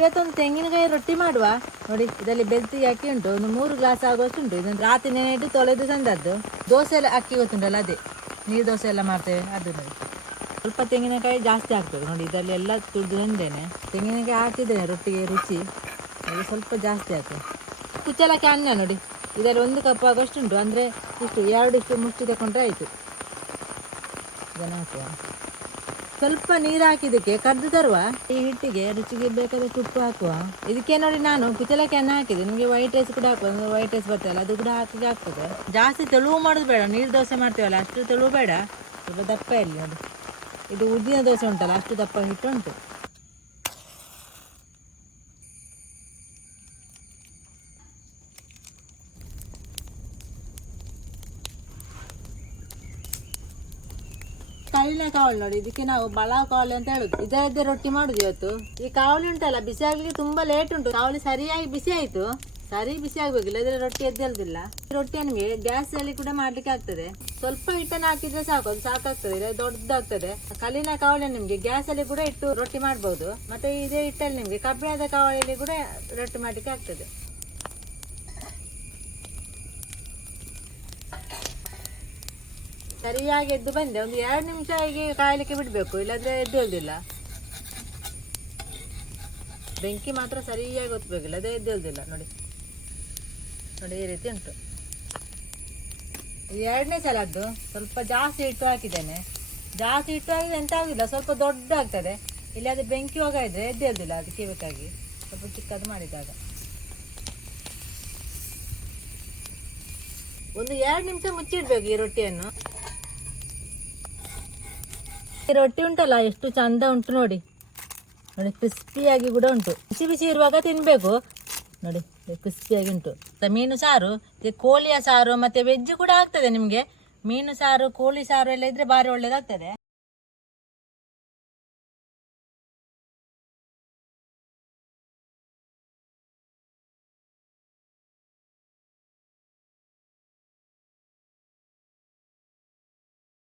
ಇವತ್ತೊಂದು ತೆಂಗಿನಕಾಯಿ ರೊಟ್ಟಿ ಮಾಡುವ. ನೋಡಿ, ಇದರಲ್ಲಿ ಬೆಳ್ತಿಗೆ ಅಕ್ಕಿ ಉಂಟು. ಒಂದು ಮೂರು ಗ್ಲಾಸ್ ಆಗುವಷ್ಟು ಉಂಟು ಇದೊಂದು ರಾತ್ರಿ ನೆನೆಯಿಟ್ಟು ತೊಳೆದು ತಂದದ್ದು. ದೋಸೆ ಎಲ್ಲ ಅಕ್ಕಿ ಗೊತ್ತುಂಟಲ್ಲ, ಅದೇ. ನೀರು ದೋಸೆ ಎಲ್ಲ ಮಾಡ್ತೇವೆ ಅದು ಸ್ವಲ್ಪ ತೆಂಗಿನಕಾಯಿ ಜಾಸ್ತಿ ಆಗ್ತದೆ. ನೋಡಿ, ಇದರಲ್ಲಿ ಎಲ್ಲ ತುಳಿದು ತಂದೇನೆ. ತೆಂಗಿನಕಾಯಿ ಹಾಕಿದ್ದೇನೆ ರೊಟ್ಟಿಗೆ ರುಚಿ. ಅದು ಸ್ವಲ್ಪ ಜಾಸ್ತಿ ಆಗ್ತದೆ. ಕುಚ್ಚಲಕ್ಕಿ ಅನ್ನ ನೋಡಿ. ಇದರಲ್ಲಿ ಒಂದು ಕಪ್ ಆಗೋಷ್ಟು ಉಂಟು ಅಂದರೆ ಇಷ್ಟು, ಎರಡು ಇಷ್ಟು ಮುಚ್ಚಿ ತಗೊಂಡ್ರೆ ಆಯಿತು. ಇದನ್ನು ಹಾಕುವ. ಸ್ವಲ್ಪ ನೀರು ಹಾಕಿದಕ್ಕೆ ಕದ್ದು ತರುವ. ಈ ಹಿಟ್ಟಿಗೆ ರುಚಿಗೆ ಬೇಕಾದಷ್ಟು ಉಪ್ಪು ಹಾಕುವ. ಇದಕ್ಕೆ ನೋಡಿ ನಾನು ಕುಚಲಕ್ಕಿಯನ್ನು ಹಾಕಿದೆ. ನಿಮಗೆ ವೈಟ್ ರೈಸ್ ಕೂಡ ಹಾಕುವ. ಅಂದ್ರೆ ವೈಟ್ ರೈಸ್ ಬರ್ತಲ್ಲ ಅದು ಕೂಡ ಹಾಕಿ ಆಗ್ತದೆ. ಜಾಸ್ತಿ ತೆಳುವು ಮಾಡೋದು ಬೇಡ. ನೀರು ದೋಸೆ ಮಾಡ್ತೀವಲ್ಲ, ಅಷ್ಟು ತೆಳುವು ಬೇಡ. ಸ್ವಲ್ಪ ದಪ್ಪ ಇರಲಿ ಅದು. ಇದು ಉದ್ದಿನ ದೋಸೆ ಉಂಟಲ್ಲ, ಅಷ್ಟು ದಪ್ಪ ಹಿಟ್ಟು ಉಂಟು. ಕಲ್ಲಿನ ಕಾವಲು ನೋಡಿ, ಇದಕ್ಕೆ ನಾವು ಬಳ ಕಾವಲು ಅಂತ ಹೇಳುದು. ಇದರದ್ದೇ ರೊಟ್ಟಿ ಮಾಡುದು ಇವತ್ತು. ಈ ಕಾವಲಿ ಉಂಟಲ್ಲ, ಬಿಸಿ ಆಗ್ಲಿಕ್ಕೆ ತುಂಬಾ ಲೇಟ್ ಉಂಟು. ಕಾವಲಿ ಸರಿಯಾಗಿ ಬಿಸಿ ಆಯ್ತು. ಸರಿ ಬಿಸಿ ಆಗ್ಬೇಕಿಲ್ಲ ಇದ್ರೆ ರೊಟ್ಟಿ ಎದ್ದೇಳುದಿಲ್ಲ ರೊಟ್ಟಿ ನಿಮಗೆ ಗ್ಯಾಸ್ ಅಲ್ಲಿ ಕೂಡ ಮಾಡ್ಲಿಕ್ಕೆ ಆಗ್ತದೆ. ಸ್ವಲ್ಪ ಹಿಟ್ಟನ್ನು ಹಾಕಿದ್ರೆ ಸಾಕು, ಅದು ಸಾಕಾಗ್ತದೆ, ಇಲ್ಲ ದೊಡ್ಡದಾಗ್ತದೆ. ಕಲ್ಲಿನ ಕಾವಲಿ ನಿಮ್ಗೆ ಗ್ಯಾಸ್ ಅಲ್ಲಿ ಕೂಡ ಇಟ್ಟು ರೊಟ್ಟಿ ಮಾಡ್ಬೋದು. ಮತ್ತೆ ಇದೇ ಹಿಟ್ಟಲ್ಲಿ ನಿಮ್ಗೆ ಕಬ್ಬಿಣದ ಕಾವಲಿಯಲ್ಲಿ ಕೂಡ ರೊಟ್ಟಿ ಮಾಡ್ಲಿಕ್ಕೆ ಆಗ್ತದೆ. ಸರಿಯಾಗಿ ಎದ್ದು ಬಂದೆ. ಒಂದು ಎರಡು ನಿಮಿಷ ಹೀಗೆ ಕಾಯಲಿಕ್ಕೆ ಬಿಡಬೇಕು, ಇಲ್ಲಾಂದ್ರೆ ಎದ್ದೇಳುದಿಲ್ಲ ಬೆಂಕಿ ಮಾತ್ರ ಸರಿಯಾಗಿ ಒತ್ತಬೇಕಿಲ್ಲ ಅದೇ ಎದ್ದೇಳುದಿಲ್ಲ ನೋಡಿ. ನೋಡಿ, ಈ ರೀತಿ ಉಂಟು. ಎರಡನೇ ಎರಡನೇ ಸಲದ್ದು ಸ್ವಲ್ಪ ಜಾಸ್ತಿ ಹಿಟ್ಟು ಹಾಕಿದ್ದೇನೆ. ಜಾಸ್ತಿ ಹಿಟ್ಟು ಹಾಕಿದ್ರೆ ಎಂತ ಆಗುದಿಲ್ಲ, ಸ್ವಲ್ಪ ದೊಡ್ಡ ಆಗ್ತದೆ. ಇಲ್ಲಾದ್ರೆ ಬೆಂಕಿ ಹೋಗ ಇದ್ರೆ ಎದ್ದೇಳುದಿಲ್ಲ ಅದಕ್ಕೆ ಬೇಕಾಗಿ ಸ್ವಲ್ಪ ಚಿಕ್ಕದು ಮಾಡಿದಾಗ. ಒಂದು ಎರಡು ನಿಮಿಷ ಮುಚ್ಚಿಡ್ಬೇಕು ಈ ರೊಟ್ಟಿಯನ್ನು. ರೊಟ್ಟಿ ಉಂಟಲ್ಲ, ಎಷ್ಟು ಚಂದ ಉಂಟು ನೋಡಿ. ನೋಡಿ ಕ್ರಿಸ್ಪಿಯಾಗಿ ಕೂಡ ಉಂಟು. ಬಿಸಿ ಬಿಸಿ ಇರುವಾಗ ತಿನ್ನಬೇಕು ನೋಡಿ ಕ್ರಿಸ್ಪಿಯಾಗಿ ಉಂಟು. ಮೀನು ಸಾರು ಕೋಳಿಯ ಸಾರು, ಮತ್ತೆ ವೆಜ್ ಕೂಡ ಆಗ್ತದೆ ನಿಮಗೆ. ಮೀನು ಸಾರು, ಕೋಳಿ ಸಾರು ಎಲ್ಲ ಇದ್ರೆ ಭಾರಿ ಒಳ್ಳೇದಾಗ್ತದೆ.